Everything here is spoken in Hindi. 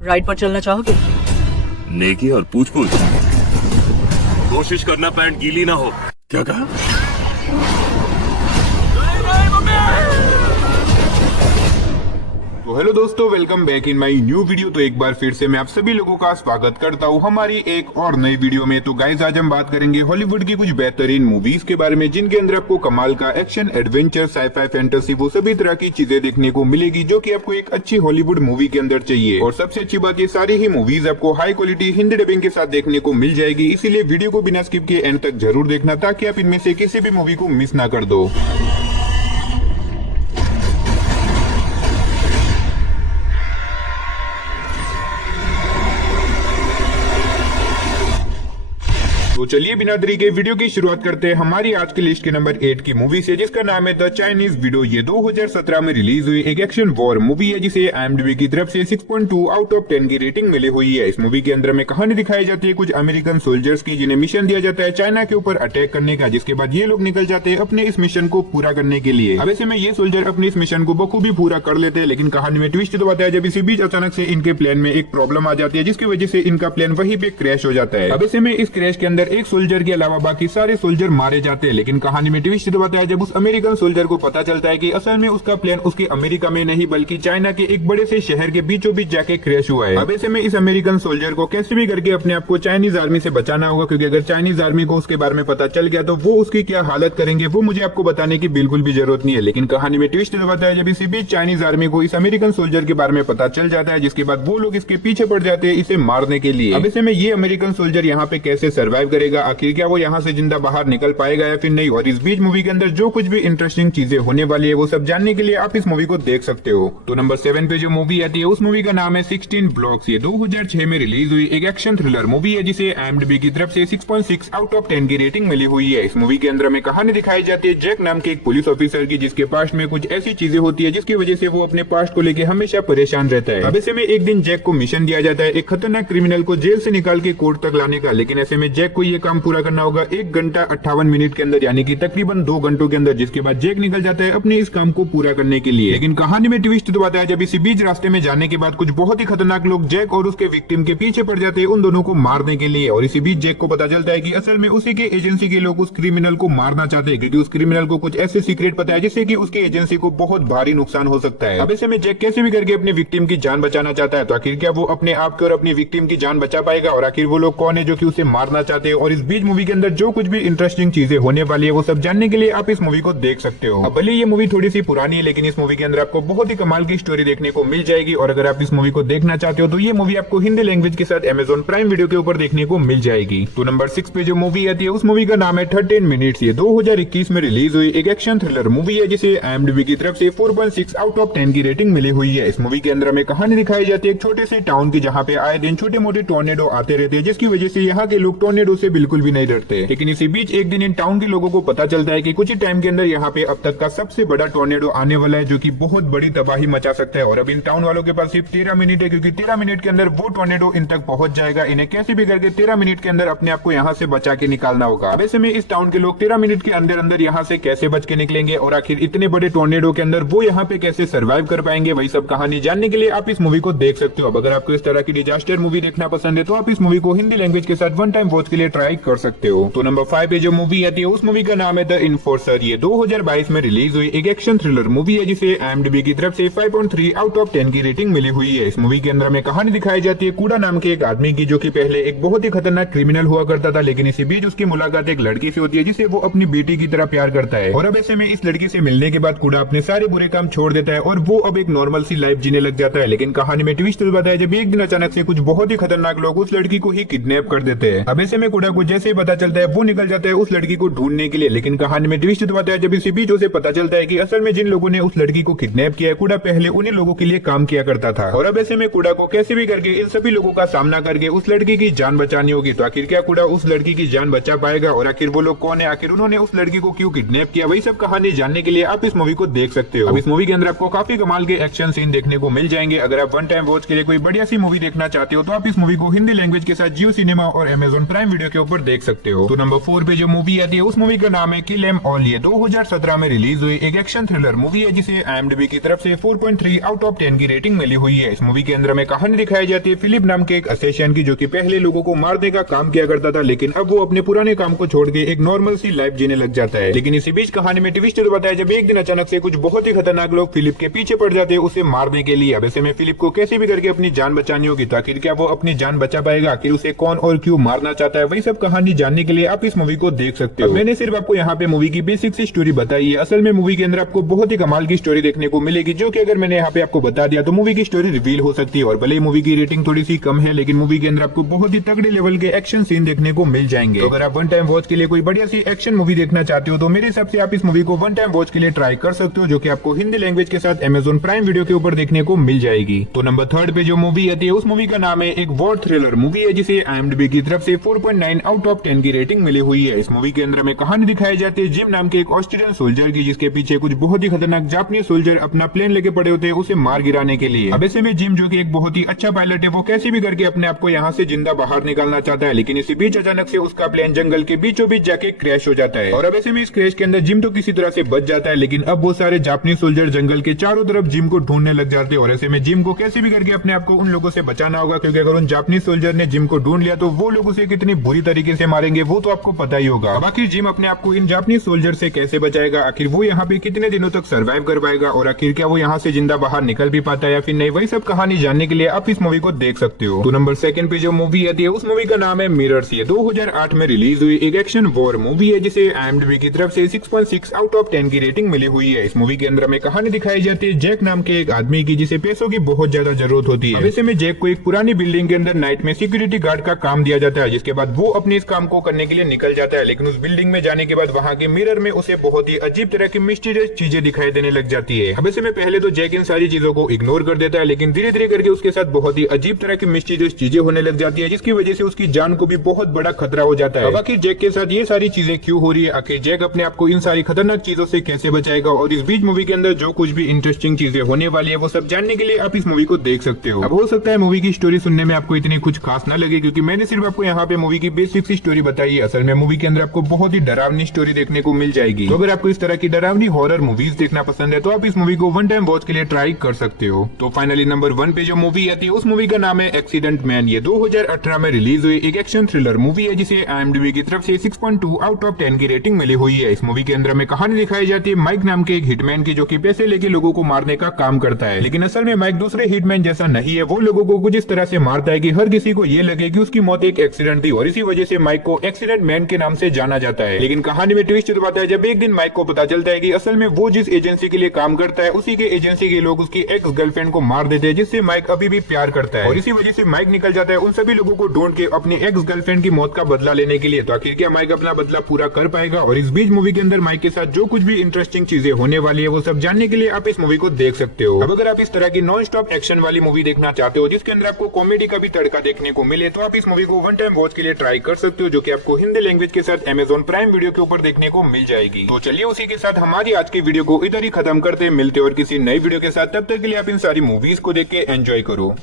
राइड पर चलना चाहोगे? नेकी और पूछ पूछ। कोशिश करना पैंट गीली ना हो। क्या कहा? तो हेलो दोस्तों, welcome back in my new video. तो एक बार फिर से मैं आप सभी लोगों का स्वागत करता हूं हमारी एक और नई वीडियो में। तो गाइस, आज हम बात करेंगे हॉलीवुड की कुछ बेहतरीन मूवीज के बारे में, जिनके अंदर आपको कमाल का एक्शन, एडवेंचर, साइफाई, फैंटेसी, वो सभी तरह की चीजें देखने को मिलेगी जो कि आपको एक अच्छी हॉलीवुड मूवी के अंदर चाहिए। और सबसे अच्छी बात, ये सारी ही मूवीज आपको हाई क्वालिटी हिंदी डबिंग के साथ देखने को मिल जाएगी। इसीलिए वीडियो को बिना स्किप किए एंड तक जरूर देखना, ताकि आप इनमें से किसी भी मूवी को मिस ना कर दो। तो चलिए बिना देरी के वीडियो की शुरुआत करते हैं हमारी आज की लिस्ट के नंबर 8 की मूवी से, जिसका नाम है द चाइनीज विडो। ये 2017 में रिलीज हुई एक एक्शन वॉर मूवी है, जिसे IMDb की तरफ से 6.2 आउट ऑफ 10 की रेटिंग मिली हुई है। इस मूवी के अंदर में कहानी दिखाई जाती है कुछ अमेरिकन सोल्जर्स की, जिन्हें मिशन दिया जाता है चाइना के ऊपर अटैक करने का, जिसके बाद ये लोग निकल जाते हैं अपने इस मिशन को पूरा करने के लिए। अब ऐसे में ये सोल्जर अपने इस मिशन को बखूबी पूरा कर लेते हैं, लेकिन कहानी में ट्विस्ट तो बताया जब इसी बीच अचानक से इनके प्लेन में एक प्रॉब्लम आ जाती है, जिसकी वजह से इनका प्लेन वहीं पे क्रैश हो जाता है। अब ऐसे में इस क्रैश के अंदर एक सोल्जर के अलावा बाकी सारे सोल्जर मारे जाते हैं, लेकिन कहानी में ट्विस्ट तो बताया जब उस अमेरिकन सोल्जर को पता चलता है कि असल में उसका प्लेन उसके अमेरिका में नहीं बल्कि चाइना के एक बड़े से शहर के बीचों बीच जाके क्रैश हुआ है। अब ऐसे में इस अमेरिकन सोल्जर को कैसे भी करके अपने आप को चाइनीज आर्मी से बचाना होगा, क्योंकि अगर चाइनीज आर्मी को उसके बारे में पता चल गया तो वो उसकी क्या हालत करेंगे, वो मुझे आपको बताने की बिल्कुल भी जरूरत नहीं है। लेकिन कहानी में ट्विस्ट तो बताया जब इसी बीच चाइनीज आर्मी को इस अमेरिकन सोल्जर के बारे में पता चल जाता है, जिसके बाद वो लोग इसके पीछे पड़ जाते हैं इसे मारने के लिए। अब ऐसे में ये अमेरिकन सोल्जर यहाँ पे कैसे सर्वाइव करेगा, आखिर क्या वो यहाँ से जिंदा बाहर निकल पाएगा या फिर नहीं, और इस बीच मूवी के अंदर जो कुछ भी इंटरेस्टिंग चीजें होने वाली है वो सब जानने के लिए आप इस मूवी को देख सकते हो। तो नंबर 7 पे जो मूवी आती है उस मूवी का नाम है 16 ब्लॉक्स। ये 2006 में रिलीज हुई एक एक्शन थ्रिलर मूवी है, जिसे IMDb की तरफ से 6.6 आउट ऑफ 10 की रेटिंग मिली हुई है। इस मूवी के अंदर में कहानी दिखाई जाती है जैक नाम के एक पुलिस ऑफिसर की, जिसके पास में कुछ ऐसी चीजें होती है जिसकी वजह से वो अपने पास्ट को लेकर हमेशा परेशान रहता है। अब ऐसे में एक दिन जैक को मिशन दिया जाता है एक खतरनाक क्रिमिनल को जेल से निकाल के कोर्ट तक लाने का, लेकिन ऐसे में जैक को ये काम पूरा करना होगा 1 घंटा 58 मिनट के अंदर, यानी कि तकरीबन 2 घंटों के अंदर, जिसके बाद जैक निकल जाता है अपने इस काम को पूरा करने के लिए। लेकिन कहानी में ट्विस्ट तो बताया जब इसी बीच रास्ते में जाने के बाद कुछ बहुत ही खतरनाक लोग जैक और उसके विक्टिम के पीछे पड़ जाते हैं उन दोनों को मारने के लिए। और इसी बीच जैक को पता चलता है कि असल में उसी के एजेंसी के लोग उस क्रिमिनल को मारना चाहते हैं, क्योंकि उस क्रिमिनल को कुछ ऐसे सीक्रेट पता है जिससे कि उसके एजेंसी को बहुत भारी नुकसान हो सकता है। अब ऐसे में जैक कैसे भी करके अपनी विक्टिम की जान बचाना चाहता है, तो आखिर क्या वो अपने आप की और अपनी विक्टिम की जान बचा पाएगा, और आखिर वो लोग कौन है जो कि उसे मारना चाहते हैं। और इस बीच मूवी के अंदर जो कुछ भी इंटरेस्टिंग चीजें होने वाली है वो सब जानने के लिए आप इस मूवी को देख सकते हो। अब भले ये मूवी थोड़ी सी पुरानी है, लेकिन इस मूवी के अंदर आपको बहुत ही कमाल की स्टोरी देखने को मिल जाएगी। और अगर आप इस मूवी को देखना चाहते हो तो ये मूवी आपको हिंदी लैंग्वेज के साथ Amazon प्राइम वीडियो के ऊपर देखने को मिल जाएगी। तो नंबर 6 पे जो मूवी आती है उस मूवी का नाम है 13 मिनट्स। ये 2021 में रिलीज हुई एक एक्शन थ्रिलर मूवी है, जिसे IMDb की तरफ से 4.6 आउट ऑफ 10 की रेटिंग मिली हुई है। इस मूवी के अंदर में कहानी दिखाई जाती है एक छोटे से टाउन की, जहाँ पे आए दिन छोटे मोटे टोर्नेडो आते रहते हैं, जिसकी वजह से यहाँ के लोग टोर्नेडो से बिल्कुल भी नहीं डरते। लेकिन इसी बीच एक दिन इन टाउन के लोगों को पता चलता है कि कुछ ही टाइम के अंदर यहाँ पे अब तक का सबसे बड़ा टोर्नेडो आने वाला है, जो कि बहुत बड़ी तबाही मचा सकता है। और अब इन टाउन वालों के पास सिर्फ 13 मिनट है, क्योंकि 13 मिनट के अंदर वो टोर्नेडो इन तक पहुंच जाएगा। इन्हें कैसे भी करके 13 मिनट के अंदर अपने आप को यहाँ से बचा के निकालना होगा। अब ऐसे में इस टाउन के लोग 13 मिनट के अंदर अंदर यहाँ से कैसे बच के निकलेंगे, और आखिर इतने बड़े टोर्नेडो के अंदर वो यहाँ पे कैसे सर्वाइव कर पाएंगे, वही सब कहानी जानने के लिए आप इस मूवी को देख सकते हो। अब अगर आपको इस तरह की डिजास्टर मूवी देखना पसंद है तो आप इस मूवी को हिंदी लैंग्वेज के साथ 1 टाइम वॉच के लिए ट्राई कर सकते हो। तो नंबर 5 पे जो मूवी आती है उस मूवी का नाम है द इन्फोर्सर। ये 2022 में रिलीज हुई एक एक्शन थ्रिलर मूवी है, जिसे IMDb की तरफ से 5.3 आउट ऑफ 10 की रेटिंग मिली हुई है। इस मूवी के अंदर में कहानी दिखाई जाती है कूड़ा नाम के एक आदमी की, जो कि पहले एक बहुत ही खतरनाक क्रिमिनल हुआ करता था, लेकिन इसी बीच उसकी मुलाकात एक लड़की से होती है जिसे वो अपनी बेटी की तरह प्यार करता है। और अब ऐसे में इस लड़की से मिलने के बाद कूड़ा अपने सारे बुरे काम छोड़ देता है और वो अब एक नॉर्मल सी लाइफ जीने लग जाता है। लेकिन कहानी में ट्विस्ट बताया जब एक दिन अचानक से कुछ बहुत ही खतरनाक लोग उस लड़की को ही किडनैप कर देते हैं। अब ऐसे में कूड़ा को जैसे ही पता चलता है वो निकल जाता है उस लड़की को ढूंढने के लिए। लेकिन कहानी में ट्विस्ट बताया जब इसी बीच उसे पता चलता है कि असल में जिन लोगों ने उस लड़की को किडनैप किया है, कूड़ा पहले उन्हीं लोगों के लिए काम किया करता था। और अब ऐसे में कूड़ा को कैसे भी करके इन सभी लोगों का सामना करके उस लड़की की जान बचानी होगी। तो आखिर क्या कूड़ा उस लड़की की जान बचा पाएगा, और आखिर वो लोग कौन है, आखिर उन्होंने उस लड़की को क्यों किडनैप किया, वही सब कहानी जानने के लिए आप इस मूवी को देख सकते हो। अब इस मूवी के अंदर आपको काफी कमाल के एक्शन सीन देखने को मिल जाएंगे। अगर आप 1 टाइम वॉच के लिए कोई बढ़िया सी मूवी देखना चाहते हो तो आप इस मूवी को हिंदी लैंग्वेज के साथ जियो सिनेमा और Amazon प्राइम वीडियो वीडियो के ऊपर देख सकते हो। तो नंबर 4 पे जो मूवी आती है उस मूवी का नाम है किल एम ऑल। ये 2017 में रिलीज हुई एक एक्शन थ्रिलर मूवी है जिसे IMDb की तरफ से 4.3 आउट ऑफ 10 की रेटिंग मिली हुई है। इस मूवी के अंदर में कहानी दिखाई जाती है फिलिप नाम के एक असेसियन की, जो कि पहले लोगों को मारने का काम किया करता था, लेकिन अब वो अपने पुराने काम को छोड़ के एक नॉर्मल सी लाइफ जीने लग जाता है। लेकिन इसी बीच कहानी में ट्विस्ट तो बताया जब एक दिन अचानक से कुछ बहुत ही खतरनाक लोग फिलिप के पीछे पड़ जाते हैं उसे मारने के लिए। अब ऐसे में फिलिप को कैसे भी करके अपनी जान बचानी होगी, तो आखिर क्या वो अपनी जान बचा पाएगा, आखिर उसे कौन और क्यों मारना चाहता है, वही सब कहानी जानने के लिए आप इस मूवी को देख सकते हो। मैंने सिर्फ आपको यहाँ पे मूवी की बेसिक सी स्टोरी बताई है। असल में मूवी के अंदर आपको बहुत ही कमाल की स्टोरी देखने को मिलेगी, जो कि अगर मैंने यहाँ पे आपको बता दिया तो मूवी की स्टोरी रिवील हो सकती है। और भले ही मूवी की रेटिंग थोड़ी सी कम है, लेकिन मूवी के अंदर आपको बहुत ही तगड़े लेवल के एक्शन सीन देखने को मिल जाएंगे। तो अगर आप वन टाइम वॉच के लिए कोई बढ़िया सी एक्शन मूवी देखना चाहते हो तो मेरे हिसाब से आप इस मूवी को वन टाइम वॉच के लिए ट्राई कर सकते हो, जो कि आपको हिंदी लैंग्वेज के साथ Amazon प्राइम वीडियो के ऊपर देखने को मिल जाएगी। तो नंबर 3 पे जो मूवी आती है उस मूवी का नाम है एक वॉर थ्रिलर मूवी है जिसे IMDb की तरफ से 4.9 आउट ऑफ 10 की रेटिंग मिली हुई है। इस मूवी के अंदर में कहानी दिखाई जाती है जिम नाम के एक ऑस्ट्रेलियन सोल्जर की, जिसके पीछे कुछ बहुत ही खतरनाक जापानी सोल्जर अपना प्लेन लेके पड़े होते हैं उसे मार गिराने के लिए। अब ऐसे में जिम, जो कि एक बहुत ही अच्छा पायलट है, वो कैसे भी करके अपने आप को यहाँ से जिंदा बाहर निकालना चाहता है, लेकिन इसी बीच अचानक से उसका प्लेन जंगल के बीचों बीच जाके क्रैश हो जाता है। और अब ऐसे में इस क्रैश के अंदर जिम तो किसी तरह से बच जाता है, लेकिन अब वो सारे जापानी सोल्जर जंगल के चारों तरफ जिम को ढूंढने लग जाते हैं। और ऐसे में जिम को कैसे भी करके अपने आप को उन लोगों से बचाना होगा, क्योंकि अगर उन जापानी सोल्जर ने जिम को ढूंढ लिया तो वो लोग उसे कितनी बुरी तरीके से मारेंगे वो तो आपको पता ही होगा। अब आखिर जिम अपने आप को इन जापानी सोल्जर से कैसे बचाएगा, आखिर वो यहाँ पे कितने दिनों तक सर्वाइव कर पाएगा, और आखिर क्या वो यहाँ से जिंदा बाहर निकल भी पाता है या फिर नहीं, वही सब कहानी जानने के लिए आप इस मूवी को देख सकते हो। तो नंबर 2 पे जो मूवी आती है उस मूवी का नाम है मिरर्स। ये 2008 में रिलीज हुई एक एक्शन वॉर मूवी है जिसे IMDb की तरफ से 6.6 आउट ऑफ 10 की रेटिंग मिली हुई है। इस मूवी के अंदर में कहानी दिखाई जाती है जैक नाम के एक आदमी की, जिसे पैसों की बहुत ज्यादा जरूरत होती है। वैसे में जैक को एक पुरानी बिल्डिंग के अंदर नाइट में सिक्योरिटी गार्ड का काम दिया जाता है, जिसके बाद वो अपने इस काम को करने के लिए निकल जाता है। लेकिन उस बिल्डिंग में जाने के बाद वहाँ के मिरर में उसे बहुत ही अजीब तरह की मिस्टीरियस चीजें दिखाई देने लग जाती है। अब ऐसे में पहले तो जैक इन सारी चीजों को इग्नोर कर देता है, लेकिन धीरे धीरे करके उसके साथ बहुत ही अजीब तरह की मिस्टीरियस चीजें होने लग जाती है, जिसकी वजह से उसकी जान को भी बहुत बड़ा खतरा हो जाता है। अब आखिर जैक के साथ ये सारी चीजें क्यों हो रही है, आखिर जैक अपने आप को इन सारी खतरनाक चीजों से कैसे बचाएगा, और इस बीच मूवी के अंदर जो कुछ भी इंटरेस्टिंग चीजें होने वाली है वो सब जानने के लिए आप इस मूवी को देख सकते हो। अब हो सकता है मूवी की स्टोरी सुनने में आपको इतनी कुछ खास ना लगे, क्योंकि मैंने सिर्फ आपको यहाँ पे मूवी की बेसिक सी स्टोरी बताई है। असल में मूवी के अंदर आपको बहुत ही डरावनी स्टोरी देखने को मिल जाएगी। तो अगर आपको इस तरह की डरावनी हॉरर मूवीज देखना पसंद है तो आप इस मूवी को वन टाइम वॉच के लिए ट्राई कर सकते हो। तो फाइनली नंबर 1 पे जो मूवी आती है उस मूवी का नाम है एक्सीडेंट मैन। ये 2018 में रिलीज हुई एक एक्शन थ्रिलर मूवी है जिसे IMDb की तरफ से 6.2 आउट ऑफ 10 की रेटिंग मिली हुई है। इस मूवी के अंदर में कहानी दिखाई जाती है माइक नाम के एक हिटमैन की, जो कि पैसे लेके लोगों को मारने का काम करता है। लेकिन असल में माइक दूसरे हिटमैन जैसा नहीं है, वो लोगों को कुछ इस तरह से मारता है कि हर किसी को ये लगे कि उसकी मौत एक एक्सीडेंट थी, और इसी वजह से माइक को एक्सीडेंट मैन के नाम से जाना जाता है। लेकिन कहानी में ट्विस्ट आता है जब एक दिन माइक को पता चलता है कि असल में वो जिस एजेंसी के लिए काम करता है उसी के एजेंसी के लोग उसकी एक्स गर्लफ्रेंड को मार देते हैं, जिससे माइक अभी भी प्यार करता है। और इसी वजह से माइक निकल जाता है उन सभी लोगों को ढूंढ के अपनी एक्स गर्लफ्रेंड की मौत का बदला लेने के लिए। तो आखिर क्या माइक अपना बदला पूरा कर पाएगा, और इस बीच मूवी के अंदर माइक के साथ जो कुछ भी इंटरेस्टिंग चीजें होने वाली है वो सब जानने के लिए आप इस मूवी को देख सकते हो। अब अगर आप इस तरह की नॉन स्टॉप एक्शन वाली मूवी देखना चाहते हो जिसके अंदर आपको कॉमेडी का भी तड़का देखने को मिले, तो आप इस मूवी को वन टाइम वॉच के लिए ट्राई कर सकते हो, जो कि आपको हिंदी लैंग्वेज के साथ Amazon प्राइम वीडियो के ऊपर देखने को मिल जाएगी। तो चलिए उसी के साथ हमारी आज की वीडियो को इधर ही खत्म करते हैं, मिलते और किसी नई वीडियो के साथ। तब तक के लिए आप इन सारी मूवीज को देख के एंजॉय करो।